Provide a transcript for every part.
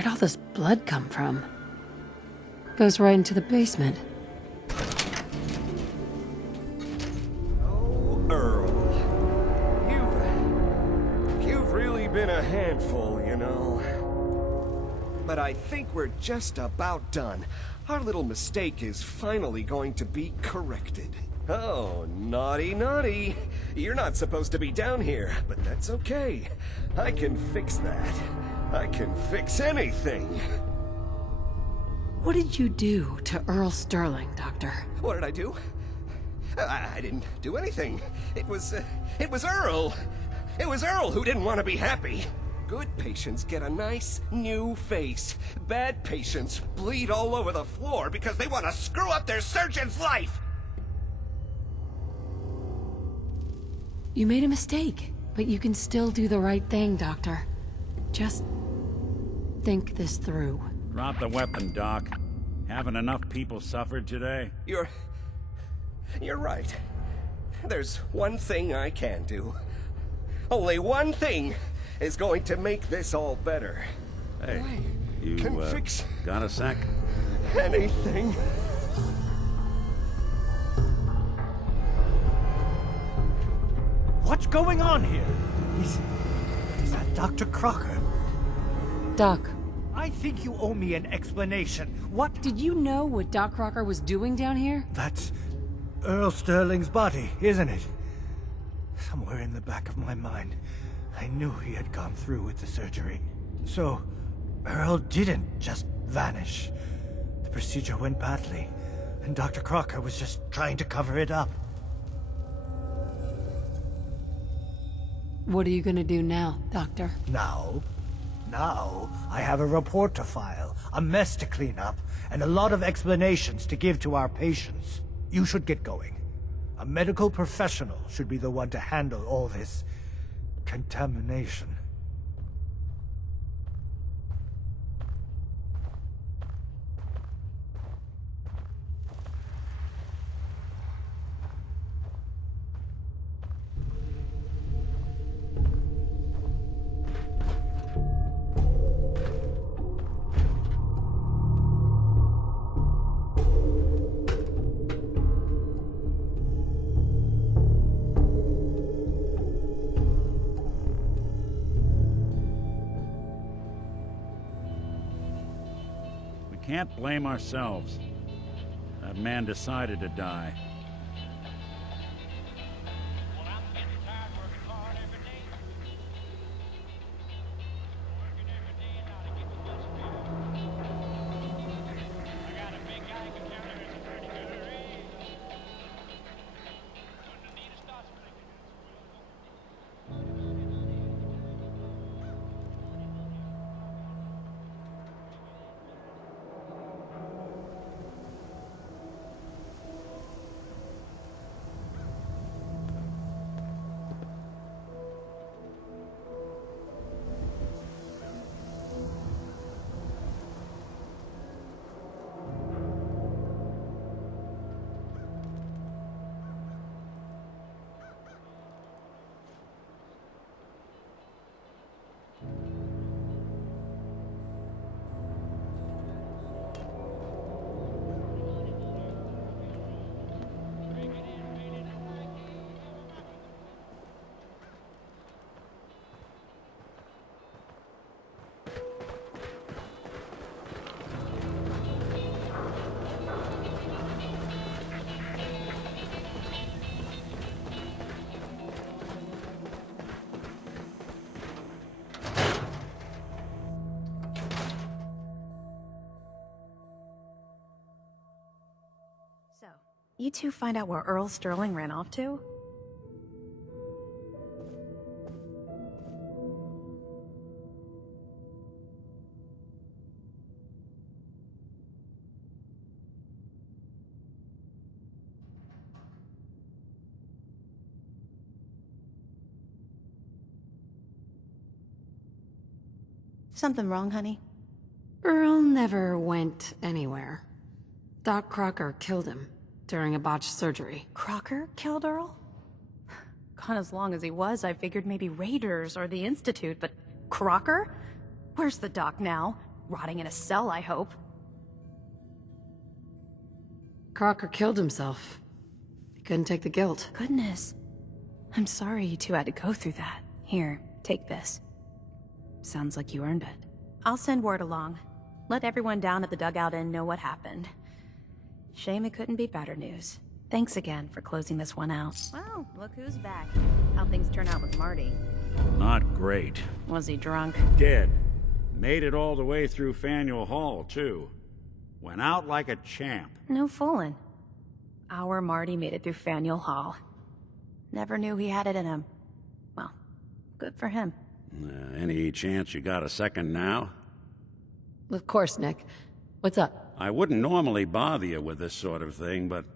Where'd all this blood come from? Goes right into the basement. Oh, Earl. You've really been a handful, you know. But I think we're just about done. Our little mistake is finally going to be corrected. Oh, naughty, naughty. You're not supposed to be down here, but that's okay. I can fix that. I can fix anything. What did you do to Earl Sterling, Doctor? What did I do? I didn't do anything. It was Earl. It was Earl who didn't want to be happy. Good patients get a nice, new face. Bad patients bleed all over the floor because they want to screw up their surgeon's life! You made a mistake, but you can still do the right thing, Doctor. Just think this through. Drop the weapon, Doc. Haven't enough people suffered today? You're right. There's one thing I can do. Only one thing is going to make this all better. Hey, you, can fix got a sec? anything. What's going on here? Is that Dr. Crocker? Doc, I think you owe me an explanation. What? did you know what Doc Crocker was doing down here? That's Earl Sterling's body, isn't it? Somewhere in the back of my mind, I knew he had gone through with the surgery. So, Earl didn't just vanish. The procedure went badly, and Dr. Crocker was just trying to cover it up. What are you gonna do now, Doctor? Now, I have a report to file, a mess to clean up, and a lot of explanations to give to our patients. You should get going. A medical professional should be the one to handle all this contamination. Can't blame ourselves. That man decided to die. So, you two find out where Earl Sterling ran off to? Something wrong, honey? Earl never went anywhere. Doc Crocker killed him during a botched surgery. Crocker killed Earl? Gone as long as he was, I figured maybe Raiders or the Institute, but Crocker? Where's the doc now? rotting in a cell, I hope. Crocker killed himself. He couldn't take the guilt. Goodness. I'm sorry you two had to go through that. Here, take this. Sounds like you earned it. I'll send word along. Let everyone down at the dugout inn know what happened. Shame it couldn't be better news. Thanks again for closing this one out. Well, look who's back. How'd things turn out with Marty? Not great. Was he drunk? Dead. Made it all the way through Faneuil Hall, too. Went out like a champ. No fooling. Our Marty made it through Faneuil Hall. Never knew he had it in him. Well, good for him. Any chance you got a second now? Of course, Nick. What's up? I wouldn't normally bother you with this sort of thing, but,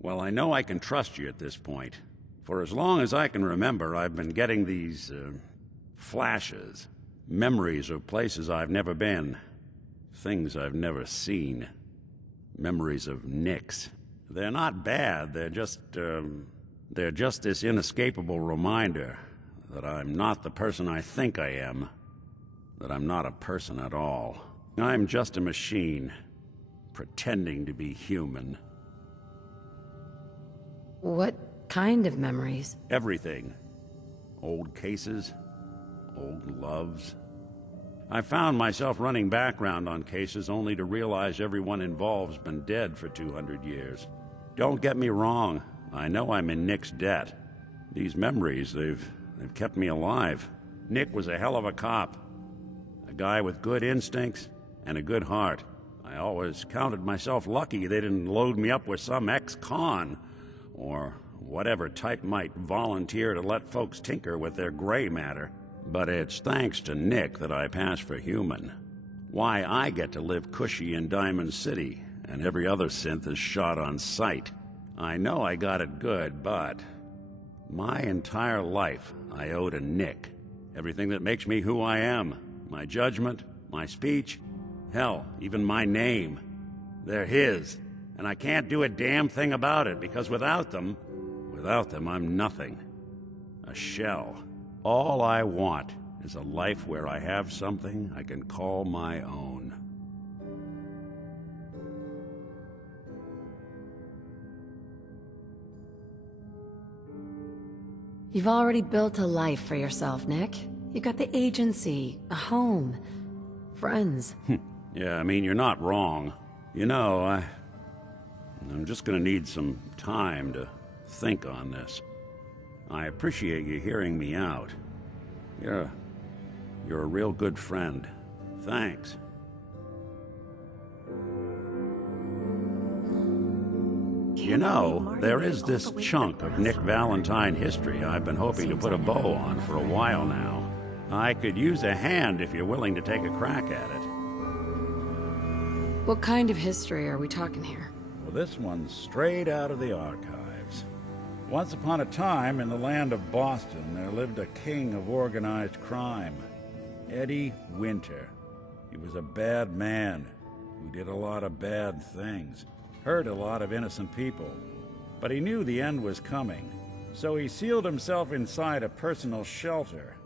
well, I know I can trust you at this point. For as long as I can remember, I've been getting these, flashes. Memories of places I've never been. Things I've never seen. Memories of Nicks. They're not bad, they're just this inescapable reminder that I'm not the person I think I am. That I'm not a person at all. I'm just a machine, pretending to be human. What kind of memories? Everything. Old cases, old loves. I found myself running background on cases only to realize everyone involved's been dead for 200 years. Don't get me wrong, I know I'm in Nick's debt. These memories, they've kept me alive. Nick was a hell of a cop. A guy with good instincts and a good heart. I always counted myself lucky they didn't load me up with some ex-con, or whatever type might volunteer to let folks tinker with their gray matter. But it's thanks to Nick that I pass for human. Why I get to live cushy in Diamond City, and every other synth is shot on sight. I know I got it good, but my entire life I owe to Nick. Everything that makes me who I am. My judgment, my speech, hell, even my name. They're his, and I can't do a damn thing about it, because without them, I'm nothing. A shell. All I want is a life where I have something I can call my own. You've already built a life for yourself, Nick. You got the agency, a home, friends. Yeah, I mean, you're not wrong. You know, I'm just gonna need some time to think on this. I appreciate you hearing me out. You're a real good friend. Thanks. You know, there is this chunk of Nick Valentine history I've been hoping to put a bow on for a while now. I could use a hand if you're willing to take a crack at it. What kind of history are we talking here? Well, this one's straight out of the archives. Once upon a time, in the land of Boston, there lived a king of organized crime, Eddie Winter. He was a bad man who did a lot of bad things, hurt a lot of innocent people. But he knew the end was coming, so he sealed himself inside a personal shelter,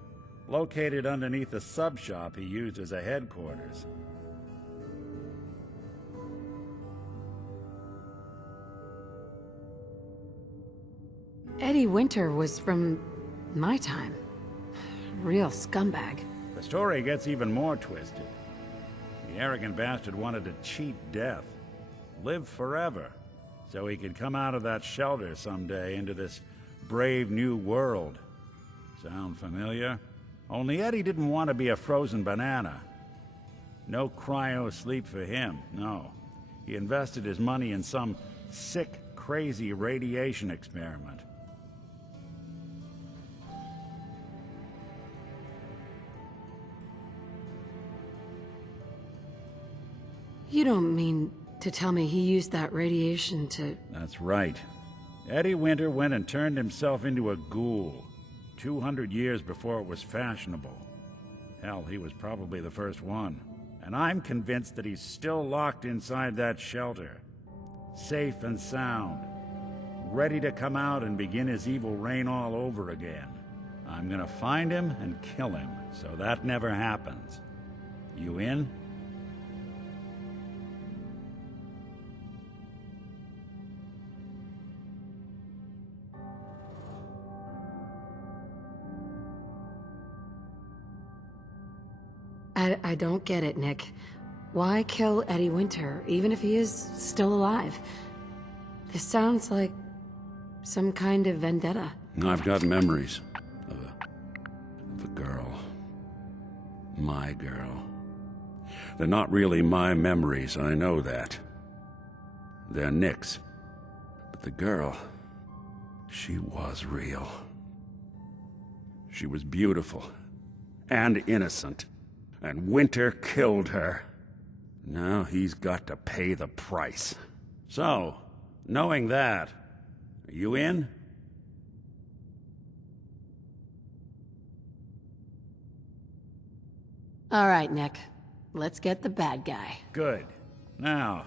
located underneath a sub-shop he used as a headquarters. Eddie Winter was from my time. Real scumbag. The story gets even more twisted. The arrogant bastard wanted to cheat death, live forever, so he could come out of that shelter someday into this brave new world. Sound familiar? Only Eddie didn't want to be a frozen banana. No cryo sleep for him, no. He invested his money in some sick, crazy radiation experiment. You don't mean to tell me he used that radiation to... That's right. Eddie Winter went and turned himself into a ghoul, 200 years before it was fashionable. Hell, he was probably the first one. And I'm convinced that he's still locked inside that shelter, safe and sound, ready to come out and begin his evil reign all over again. I'm gonna find him and kill him, so that never happens. You in? I don't get it, Nick. Why kill Eddie Winter, even if he is still alive? This sounds like some kind of vendetta. I've got memories of a girl. My girl. They're not really my memories, I know that. They're Nick's. But the girl, she was real. She was beautiful and innocent, and Winter killed her. Now he's got to pay the price. So, knowing that, are you in? All right, Nick. Let's get the bad guy. Good. Now,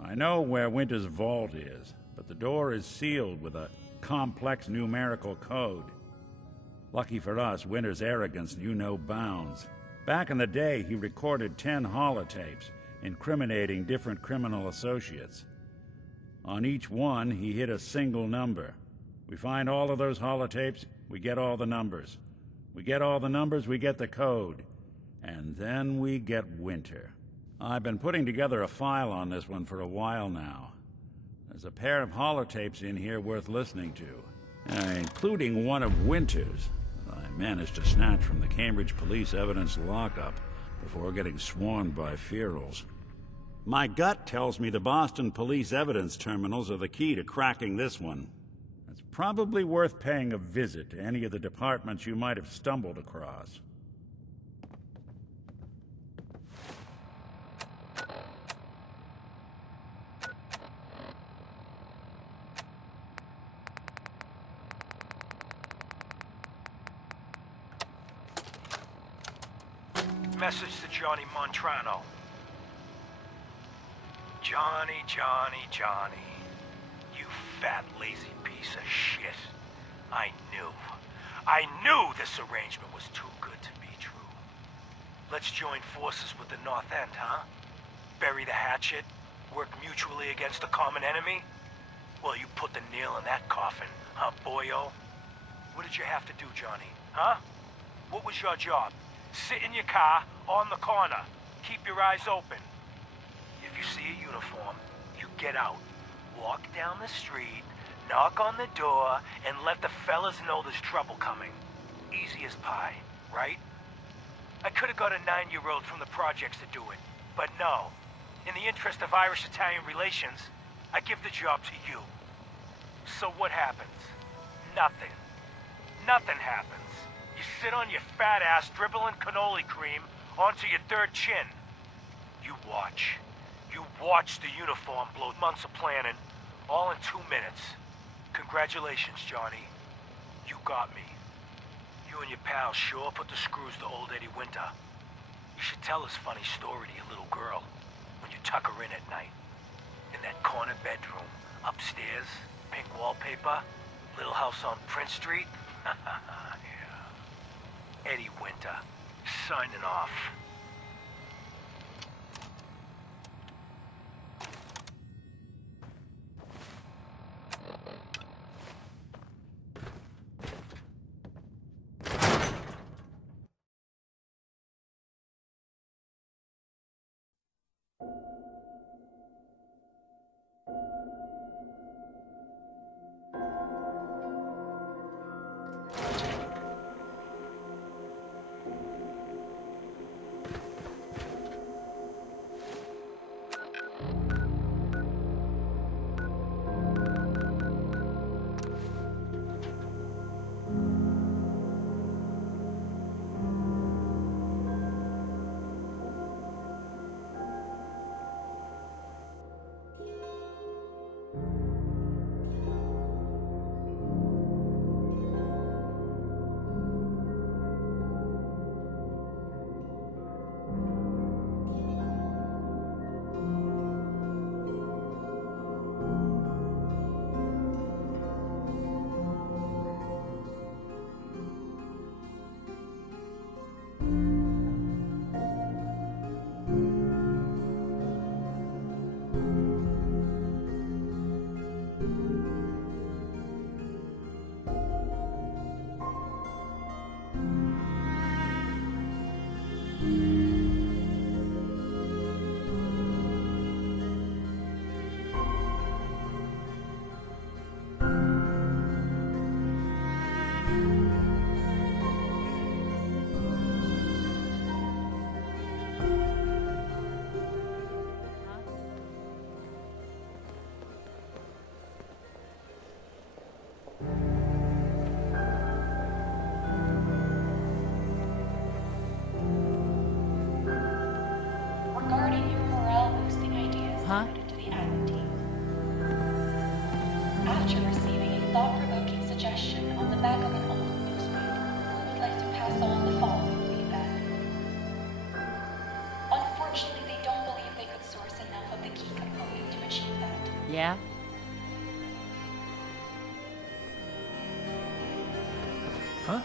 I know where Winter's vault is, but the door is sealed with a complex numerical code. Lucky for us, Winter's arrogance knew no bounds. Back in the day, he recorded 10 holotapes, incriminating different criminal associates. On each one, he hit a single number. We find all of those holotapes, we get all the numbers. We get all the numbers, we get the code. And then we get Winter. I've been putting together a file on this one for a while now. There's a pair of holotapes in here worth listening to, including one of Winter's that I managed to snatch from the Cambridge police evidence lockup before getting swarmed by ferals. My gut tells me the Boston police evidence terminals are the key to cracking this one. It's probably worth paying a visit to any of the departments you might have stumbled across. Message to Johnny Montrano. Johnny, Johnny, Johnny. You fat, lazy piece of shit. I knew this arrangement was too good to be true. Let's join forces with the North End, huh? Bury the hatchet, work mutually against a common enemy? Well, you put the nail in that coffin, huh, boyo? What did you have to do, Johnny, huh? What was your job? Sit in your car, on the corner. Keep your eyes open. If you see a uniform, you get out. Walk down the street, knock on the door, and let the fellas know there's trouble coming. Easy as pie, right? I could have got a 9-year-old from the projects to do it, but no. In the interest of Irish-Italian relations, I give the job to you. So what happens? Nothing. Nothing happens. You sit on your fat ass dribbling cannoli cream onto your third chin. You watch. You watch the uniform blow months of planning, all in 2 minutes. Congratulations, Johnny. You got me. You and your pals sure put the screws to old Eddie Winter. You should tell this funny story to your little girl when you tuck her in at night. In that corner bedroom, upstairs, pink wallpaper, little house on Prince Street. Yeah. Eddie Winter, signing off. after receiving a thought-provoking suggestion on the back of an old newspaper, we would like to pass on the following feedback. Unfortunately, they don't believe they could source enough of the key component to achieve that. Yeah? Huh?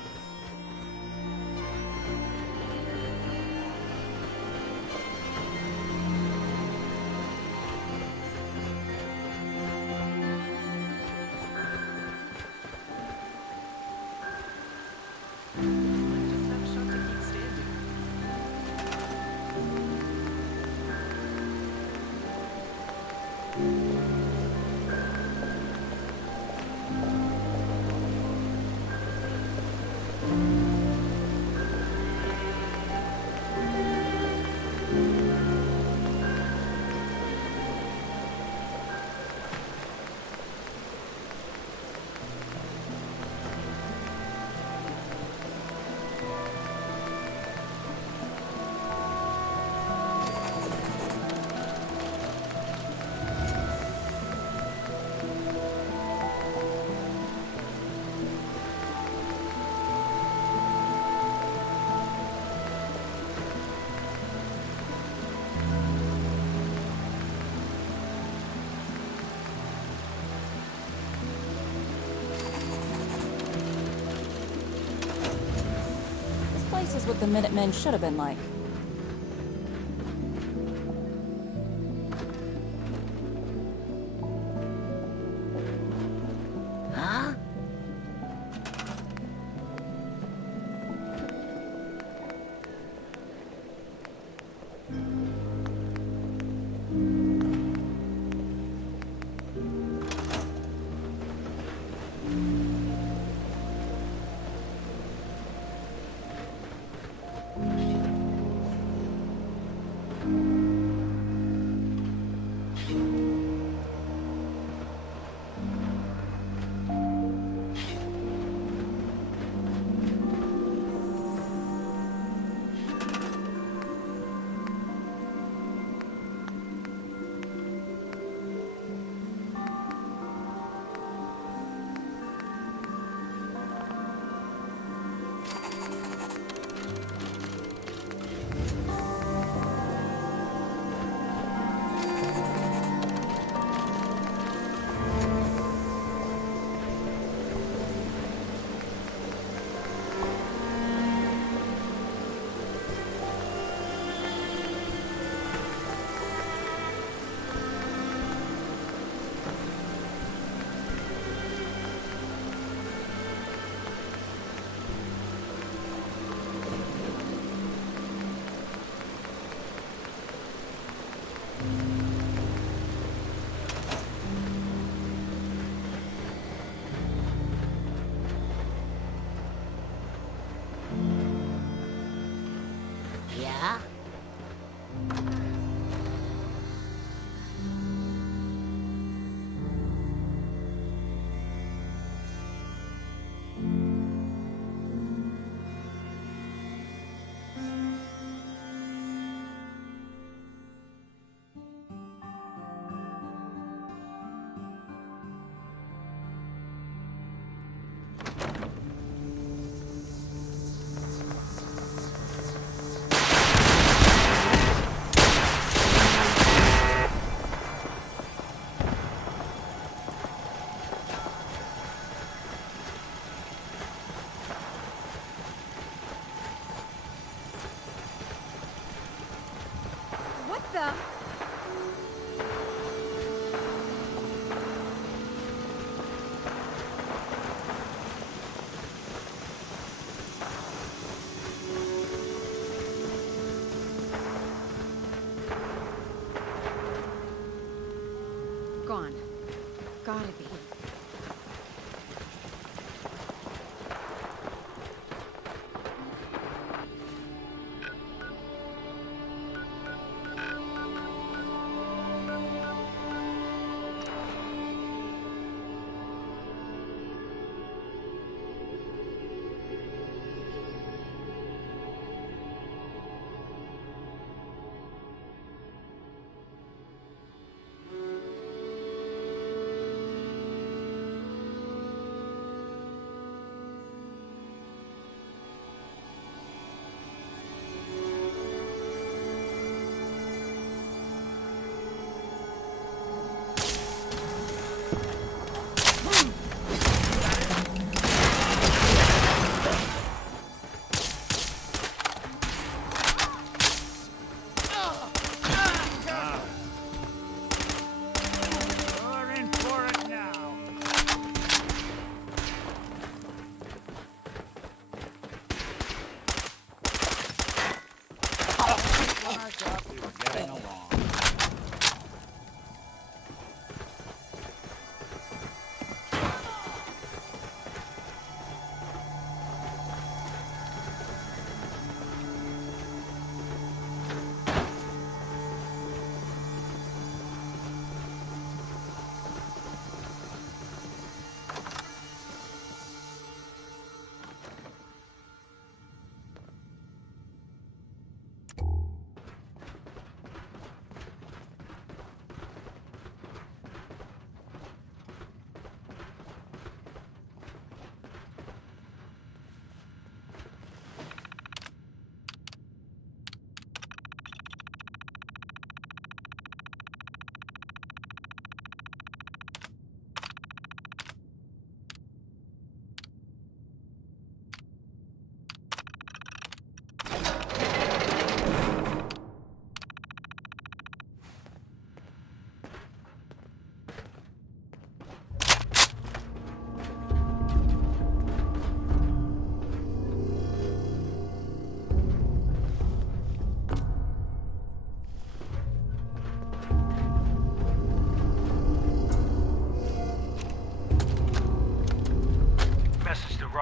This is what the Minutemen should have been like. Huh? Yeah? What the? Gone. Gotta be.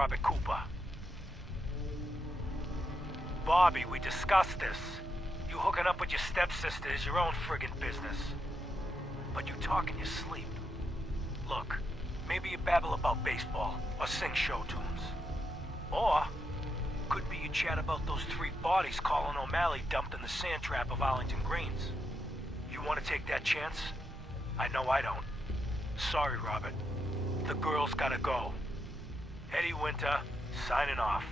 Robert Cooper. Bobby, we discussed this. You hooking up with your stepsister is your own friggin' business. But you talk in your sleep. Look, maybe you babble about baseball or sing show tunes. Or, could be you chat about those 3 bodies Colin O'Malley dumped in the sand trap of Arlington Greens. You want to take that chance? I know I don't. Sorry, Robert. The girl's gotta go. Eddie Winter, signing off.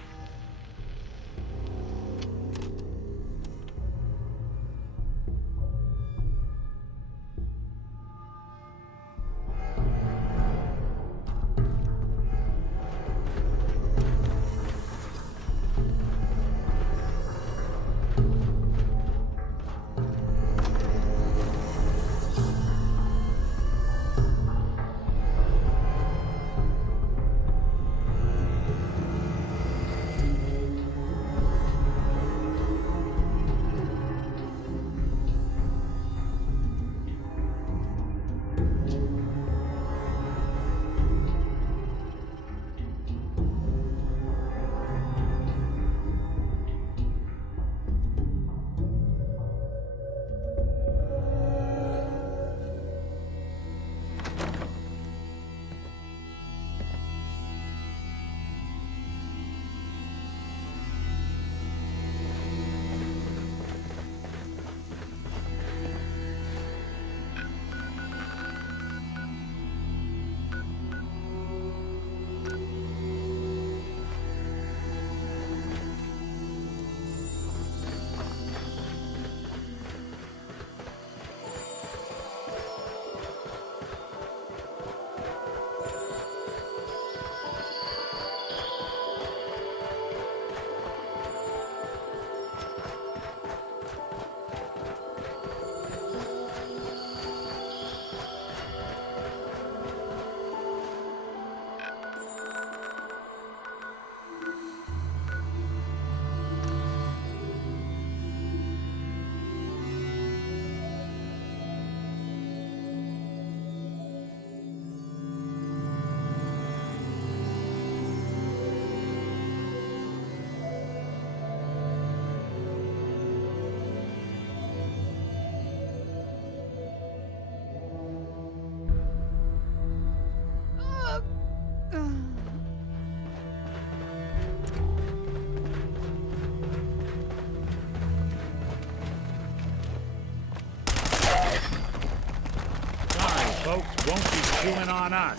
Folks won't be chewing on us.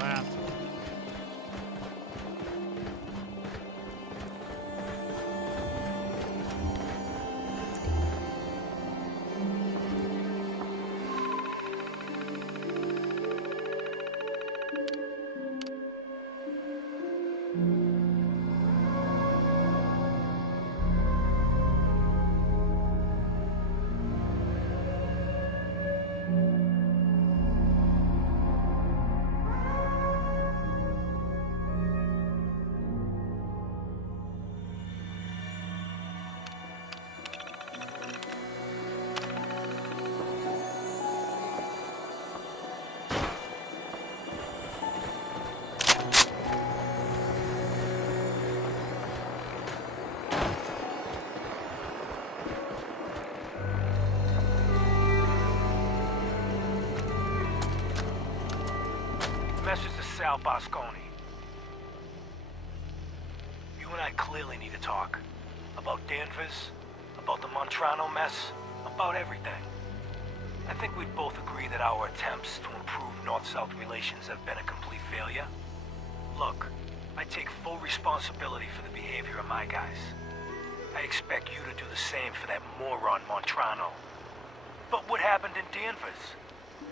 Wow. Message to Sal Bosconi. You and I clearly need to talk. About Danvers, about the Montrano mess, about everything. I think we'd both agree that our attempts to improve North-South relations have been a complete failure. Look, I take full responsibility for the behavior of my guys. I expect you to do the same for that moron Montrano. But what happened in Danvers?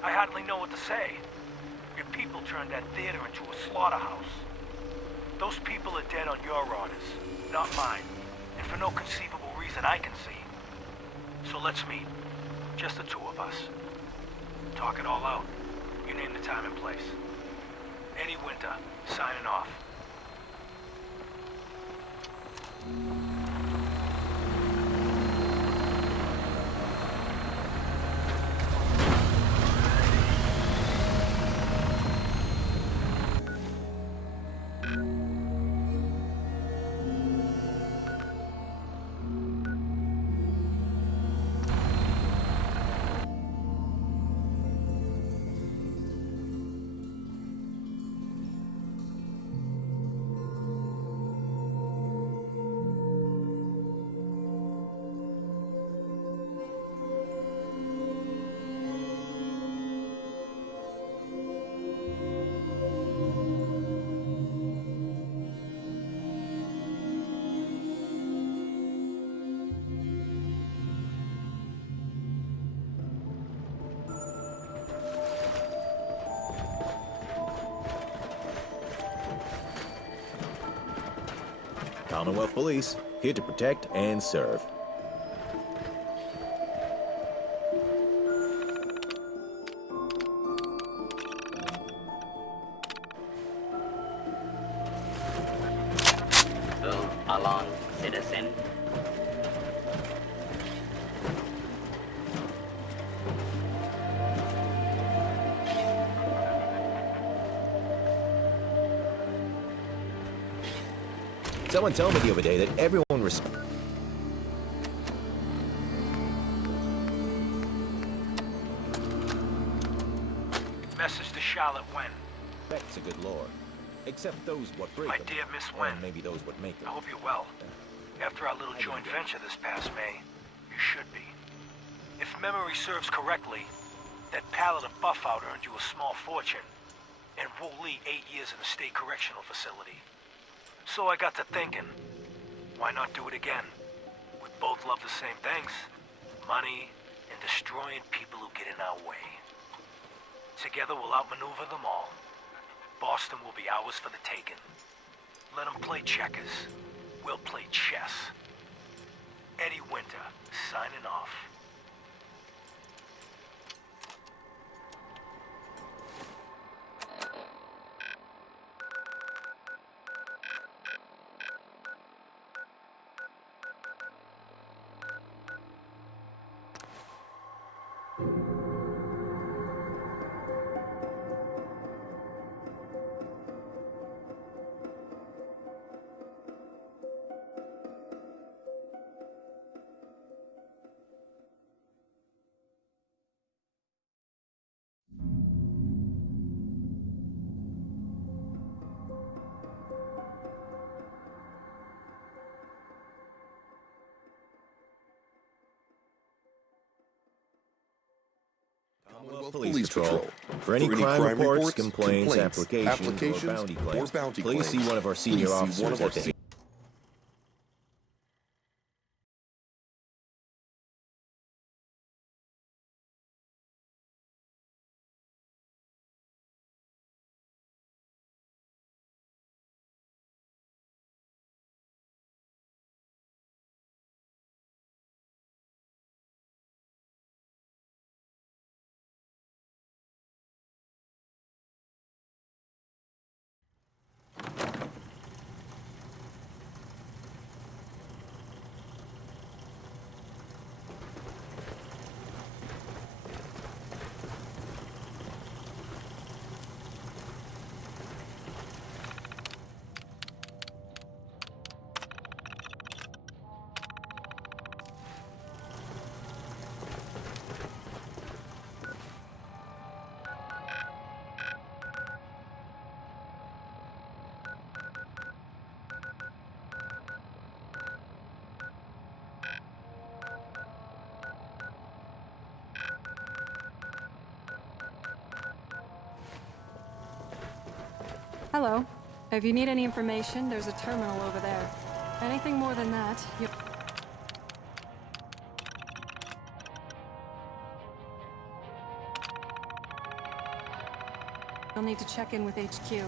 I hardly know what to say. Your people turned that theater into a slaughterhouse. Those people are dead on your orders, not mine. And for no conceivable reason I can see. So let's meet. Just the 2 of us. Talk it all out. You name the time and place. Eddie Winter, signing off. Commonwealth Police, here to protect and serve. Move along, citizen. Someone told me the other day that everyone Message to Charlotte Wen. respects a good lord. Except those what break My them, dear Miss Wen. and maybe those what make I them. hope you're well. After our little joint venture this past May, you should be. If memory serves correctly, that pallet of buff-out earned you a small fortune, and Wu Li 8 years in a state correctional facility. So I got to thinking, why not do it again? We both love the same things, money and destroying people who get in our way. Together we'll outmaneuver them all. Boston will be ours for the taking. Let them play checkers. We'll play chess. Eddie Winter, signing off. Commonwealth Police Patrol. For any crime reports, complaints, applications, or bounty claims, please see one of our senior officers at the Hello. If you need any information, there's a terminal over there. Anything more than that, you'll need to check in with HQ.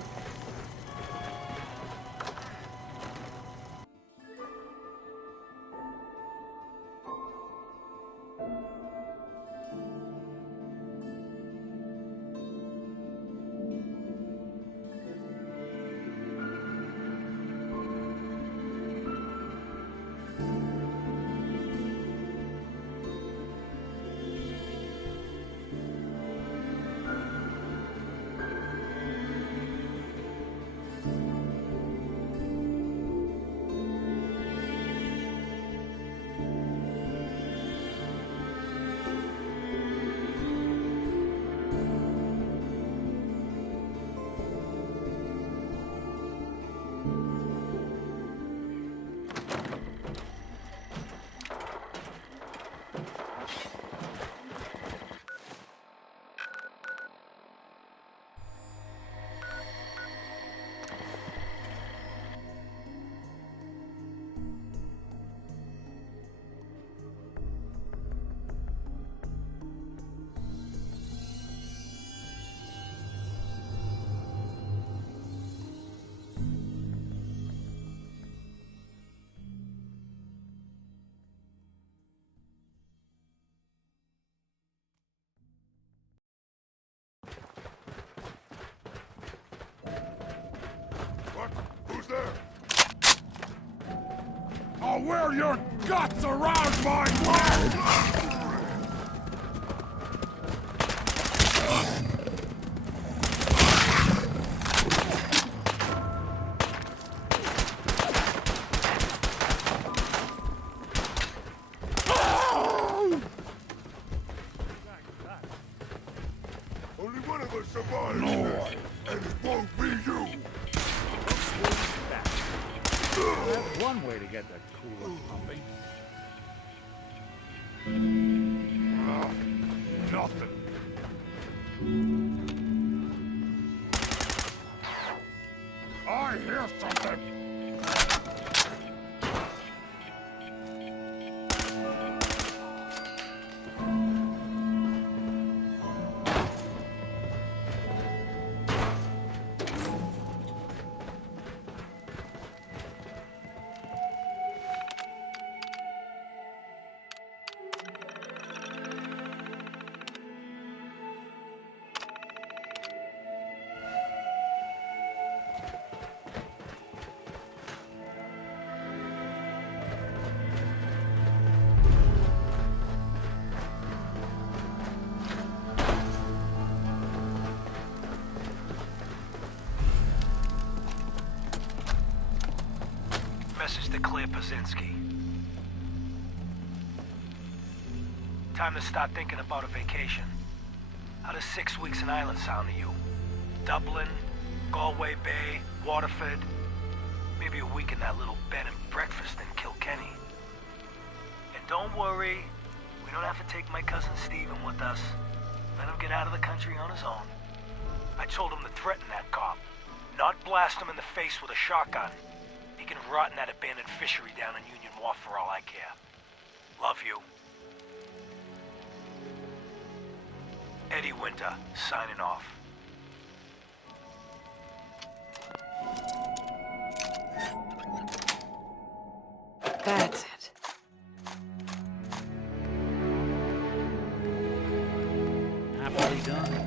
I'll wear your guts around my neck! Only one of us survives, Nora, and it won't be you. That's one way to get the cooler pumping. Nothing. I hear something. Message to Claire Pazinski. Time to start thinking about a vacation. How does 6 weeks in Ireland sound to you? Dublin, Galway Bay, Waterford, maybe a week in that little bed and breakfast in Kilkenny. And don't worry, we don't have to take my cousin Stephen with us. Let him get out of the country on his own. I told him to threaten that cop, not blast him in the face with a shotgun. He can rot in that abandoned fishery down in Union Wharf for all I care. Love you. Eddie Winter, signing off. That's it. Happily done.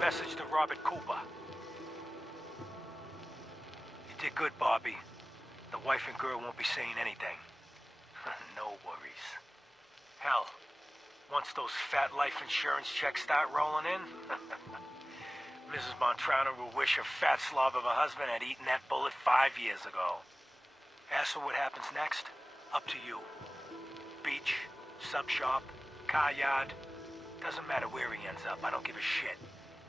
Message to Robert Cooper. You did good, Bobby. The wife and girl won't be saying anything. No worries. Hell, once those fat life insurance checks start rolling in, Mrs. Montrano will wish her fat slob of a husband had eaten that bullet 5 years ago. As for what happens next, up to you. Beach, sub shop, car yard, doesn't matter where he ends up, I don't give a shit.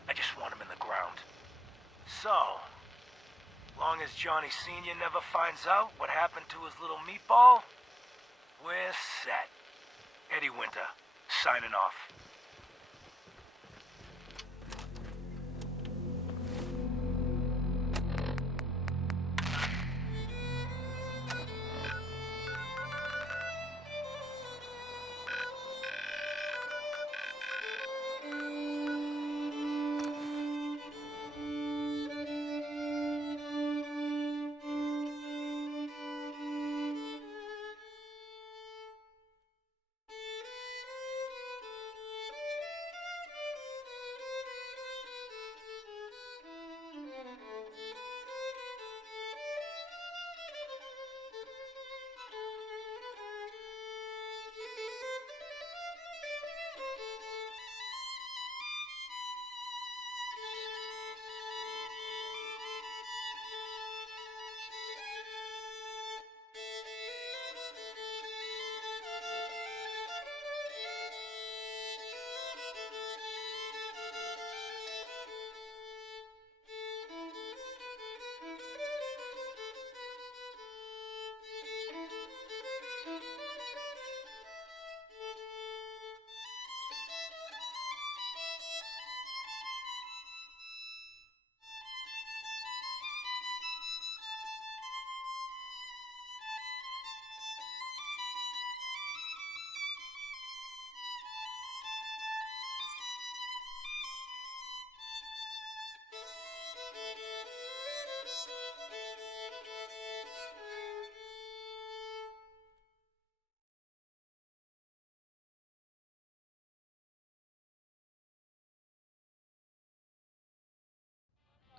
I just want him in the ground. So, long as Johnny Sr. never finds out what happened to his little meatball, we're set. Eddie Winter, signing off.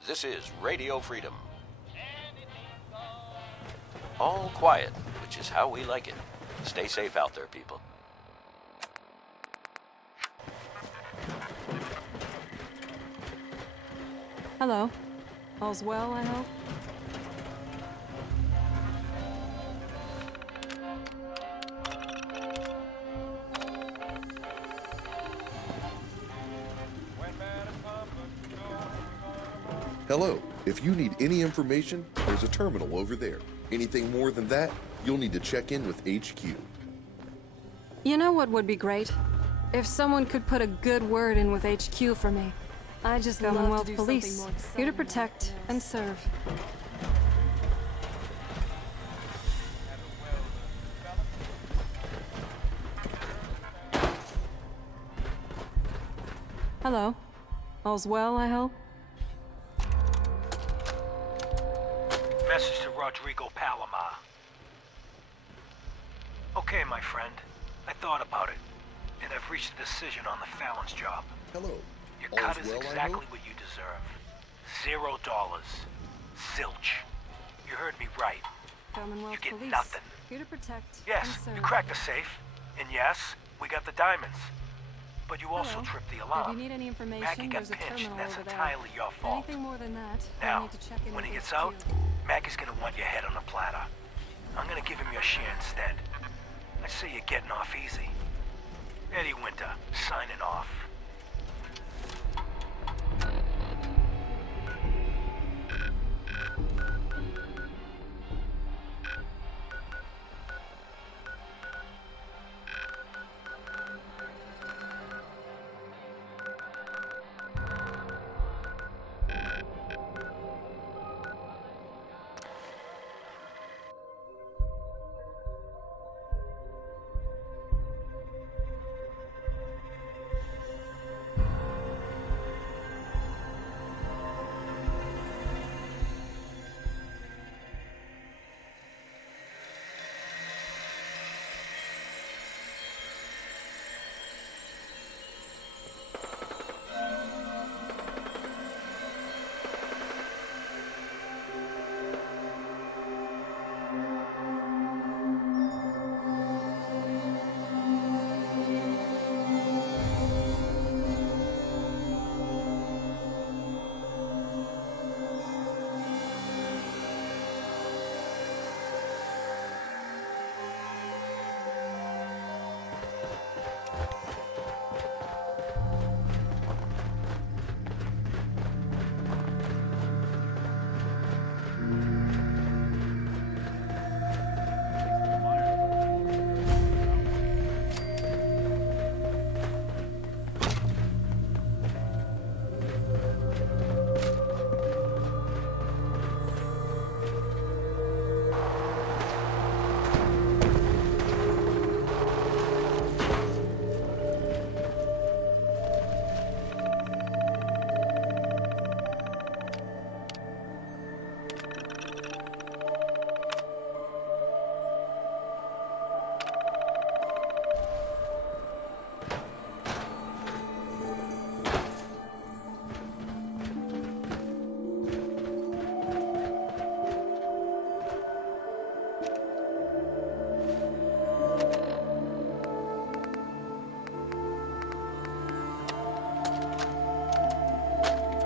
This is Radio Freedom. All quiet, which is how we like it. Stay safe out there, people. Hello. All's well, I hope? Hello. If you need any information, there's a terminal over there. Anything more than that, you'll need to check in with HQ. You know what would be great? If someone could put a good word in with HQ for me. I just Commonwealth Police, here to protect and serve. Hello. All's well, I hope? Message to Rodrigo Palomar. Okay, my friend. I thought about it, and I've reached a decision on the Fallon's job. Hello. Your All's cut is well, I exactly hope? what you deserve. $0. Zilch. You heard me right. Commonwealth You get Police, nothing. here to protect Yes, and serve. you cracked the safe. And yes, we got the diamonds. But you also Hello. tripped the If alarm. you need any information, Mackie got there's a pinched, terminal and that's over there. entirely your fault. Anything more than that, I Now, need to check in when with he gets HQ. out, Mackie's gonna want your head on a platter. I'm gonna give him your share instead. I see you're getting off easy. Eddie Winter, signing off.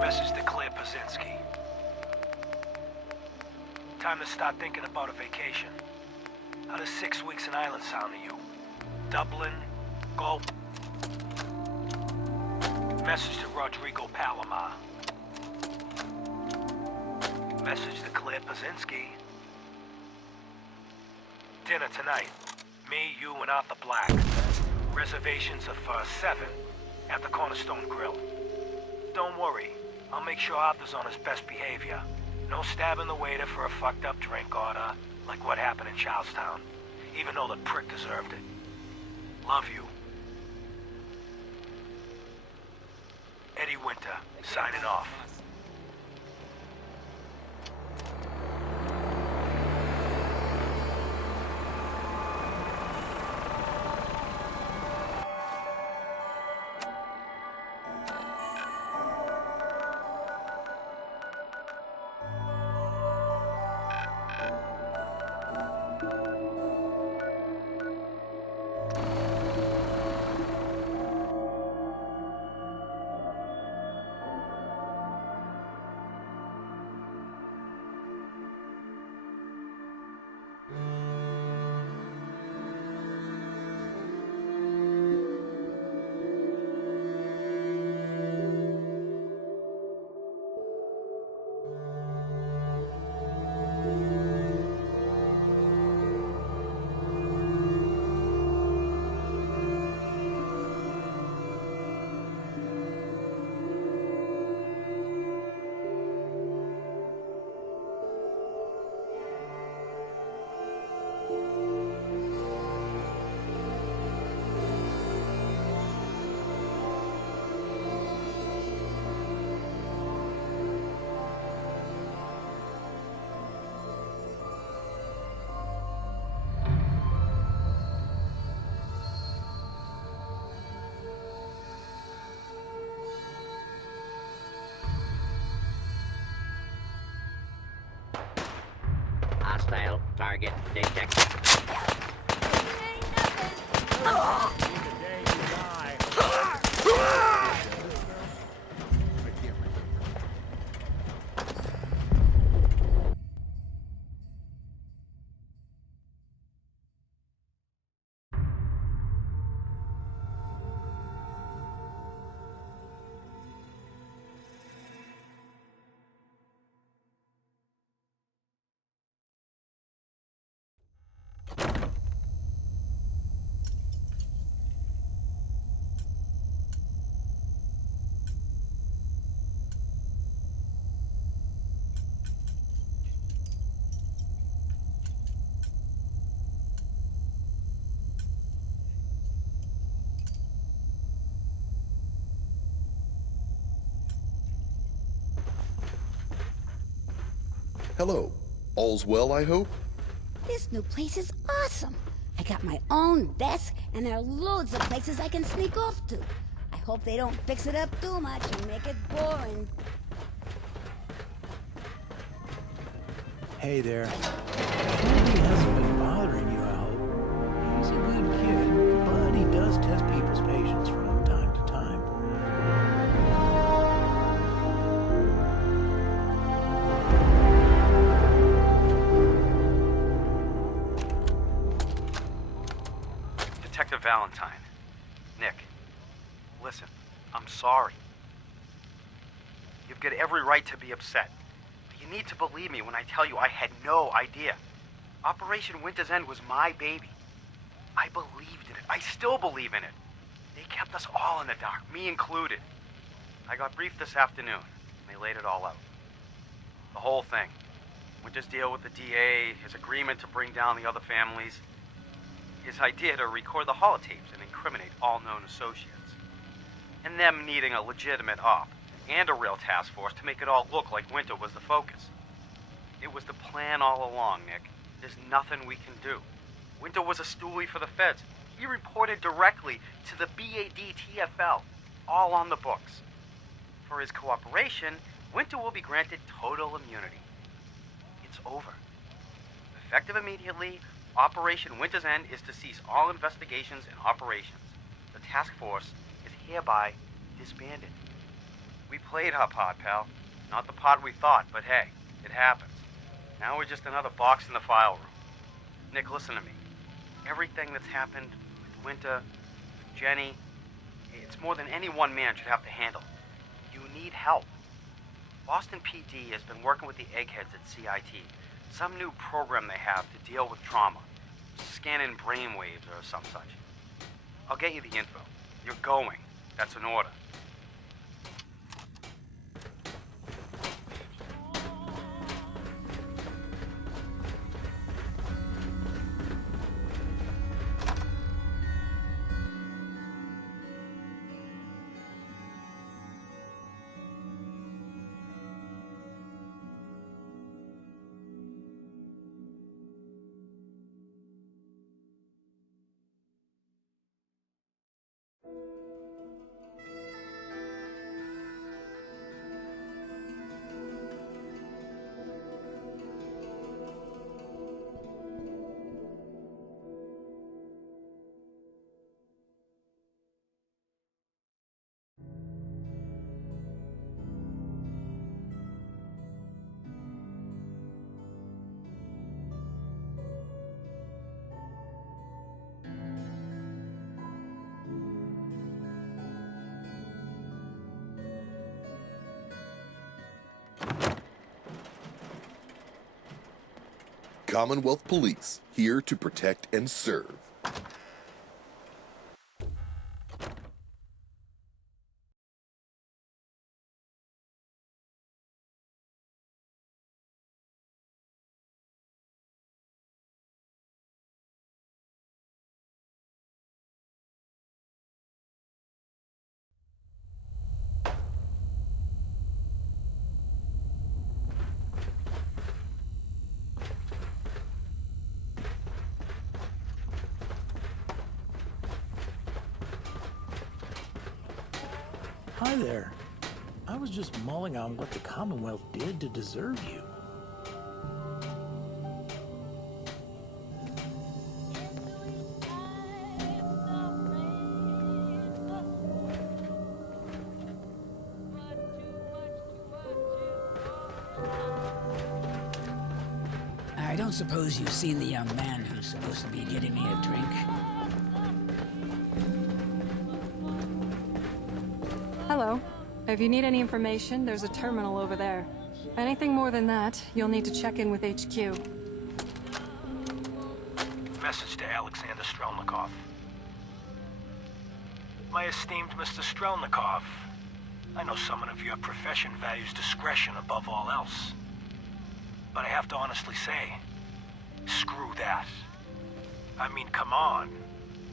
Message to Claire Pazinski. Time to start thinking about a vacation. How does 6 weeks in Ireland sound to you? Dublin? Go. Message to Rodrigo Palomar. Message to Claire Pazinski. Dinner tonight. Me, you, and Arthur Black. Reservations are for 7 at the Cornerstone Grill. Don't worry. I'll make sure Arthur's on his best behavior. No stabbing the waiter for a fucked up drink order, like what happened in Charlestown. Even though the prick deserved it. Love you. Eddie Winter, signing off. Target detected. Hello. All's well, I hope? This new place is awesome. I got my own desk, and there are loads of places I can sneak off to. I hope they don't fix it up too much and make it boring. Hey there. Andy hasn't been bothering you, I hope. He's a good kid, but he does test people's patience from time to time. Detective Valentine. Nick, listen, I'm sorry. You've got every right to be upset. But you need to believe me when I tell you I had no idea. Operation Winter's End was my baby. I believed in it. I still believe in it. They kept us all in the dark, me included. I got briefed this afternoon, and they laid it all out. The whole thing. Winter's deal with the DA, his agreement to bring down the other families, his idea to record the holotapes and incriminate all known associates, and them needing a legitimate op and a real task force to make it all look like Winter was the focus. It was the plan all along, Nick. There's nothing we can do. Winter was a stoolie for the feds. He reported directly to the BADTFL, all on the books. For his cooperation, Winter will be granted total immunity. It's over. Effective immediately, Operation Winter's End is to cease all investigations and operations. The task force is hereby disbanded. We played our part, pal. Not the part we thought, but hey, it happens. Now we're just another box in the file room. Nick, listen to me. Everything that's happened with Winter, with Jenny, it's more than any one man should have to handle. You need help. Boston PD has been working with the eggheads at CIT. Some new program they have to deal with trauma. Scanning brainwaves or some such. I'll get you the info. You're going. That's an order. Commonwealth Police, here to protect and serve. Hi there. I was just mulling on what the Commonwealth did to deserve you. don't suppose you've seen the young man who's supposed to be getting me a drink? Hello. If you need any information, there's a terminal over there. Anything more than that, you'll need to check in with HQ. Message to Alexander Strelnikov. My esteemed Mr. Strelnikov, I know someone of your profession values discretion above all else. But I have to honestly say, screw that. I mean, come on.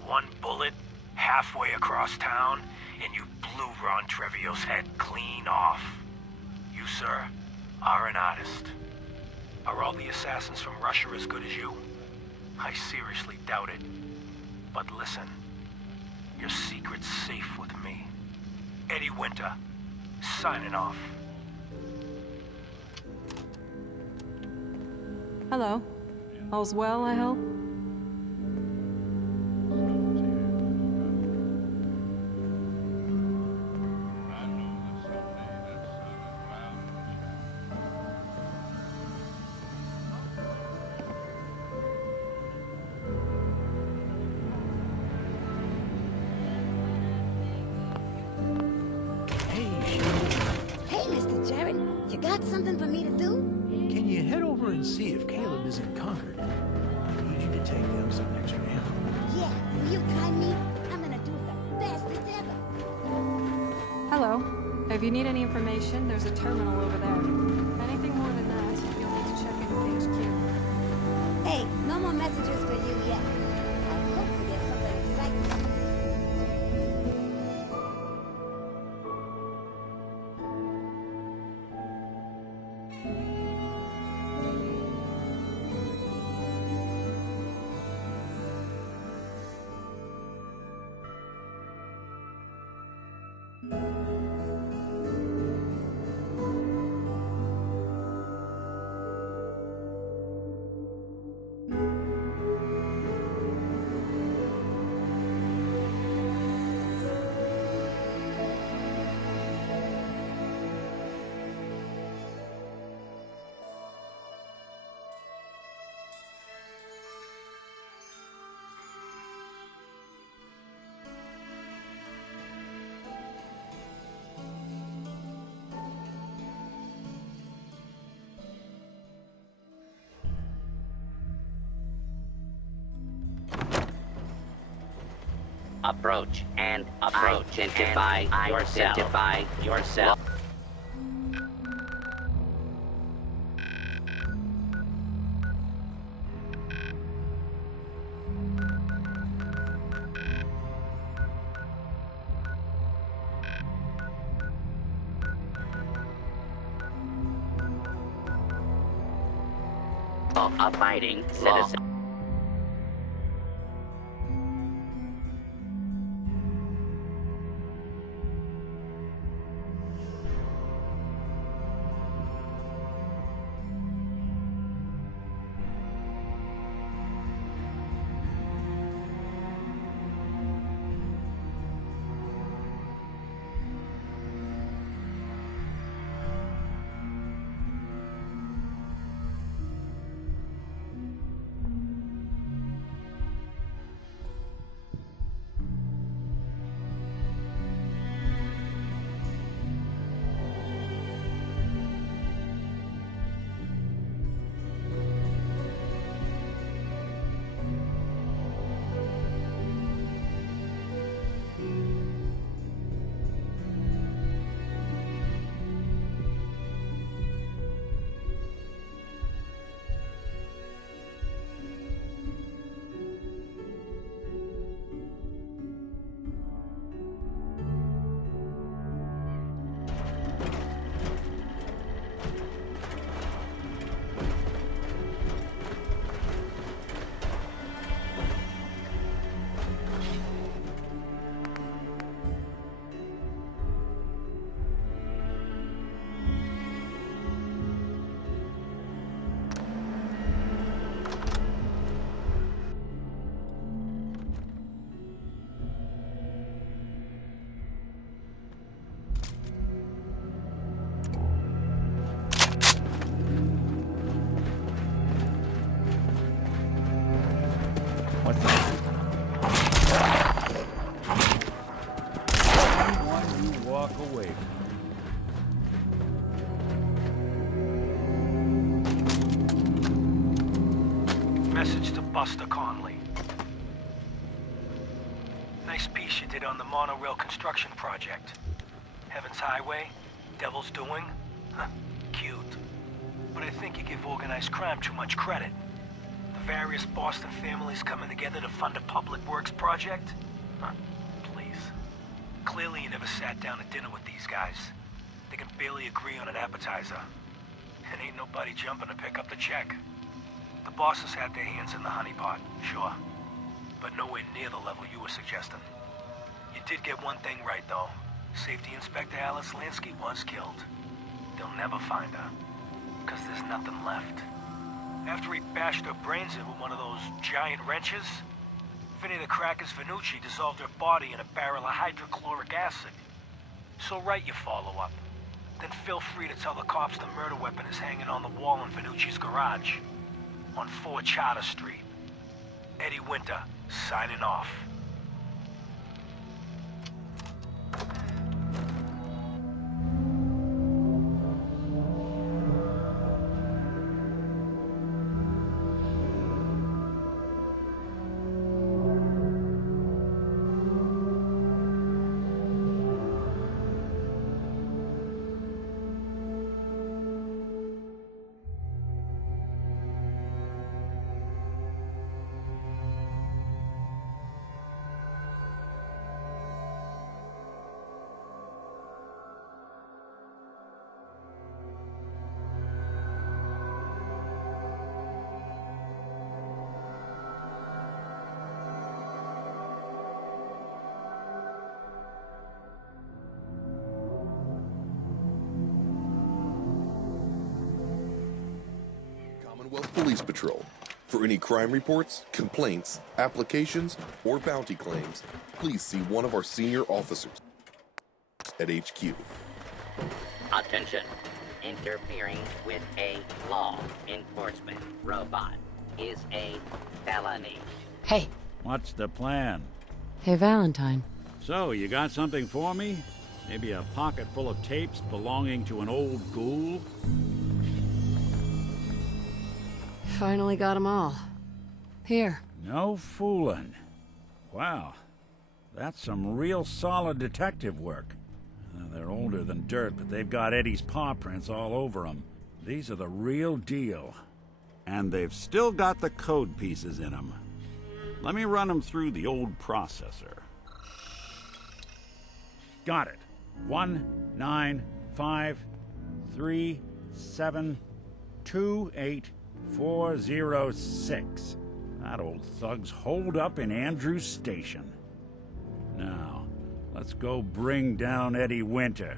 One bullet, halfway across town, and you blew Ron Treviot's head clean off. You, sir, are an artist. Are all the assassins from Russia as good as you? I seriously doubt it. But listen, your secret's safe with me. Eddie Winter, signing off. Hello. All's well, I hope? Hey, Mr. Jared, you got something for me to do? Can you head over and see if Caleb is in Concord? I need you to take them some extra ammo. Yeah, will you time me? I'm gonna do the bestest ever. Hello. If you need any information, there's a terminal over there. Anything more than that, you'll need to check in with HQ. Hey, no more messages for you yet. I hope to get something exciting. Approach and identify yourself. Identify yourself. Abiding citizen. One you walk away from. Message to Buster Conley. Nice piece you did on the monorail construction project. Heaven's Highway, Devil's Doing. Huh, cute. But I think you give organized crime too much credit. The various Boston families coming together to fund a public works project? Huh, please. Clearly you never sat down at dinner with these guys. They can barely agree on an appetizer. And ain't nobody jumping to pick up the check. The bosses had their hands in the honeypot, sure. But nowhere near the level you were suggesting. You did get one thing right, though. Safety Inspector Alice Lansky was killed. They'll never find her. Because there's nothing left. After he bashed her brains in with one of those giant wrenches, Vinny the Cracker's Venucci dissolved her body in a barrel of hydrochloric acid. So write your follow-up. Then feel free to tell the cops the murder weapon is hanging on the wall in Venucci's garage. On 4 Charter Street. Eddie Winter, signing off. Police Patrol. For any crime reports, complaints, applications, or bounty claims, please see one of our senior officers at HQ. Attention. Interfering with a law enforcement robot is a felony. Hey. What's the plan? Hey, Valentine. So, you got something for me? Maybe a pocket full of tapes belonging to an old ghoul? Finally got them all. Here. No fooling. Wow. That's some real solid detective work. They're older than dirt, but they've got Eddie's paw prints all over them. These are the real deal. And they've still got the code pieces in them. Let me run them through the old processor. Got it. 19553728406. That old thug's holed up in Andrews Station. Now, let's go bring down Eddie Winter.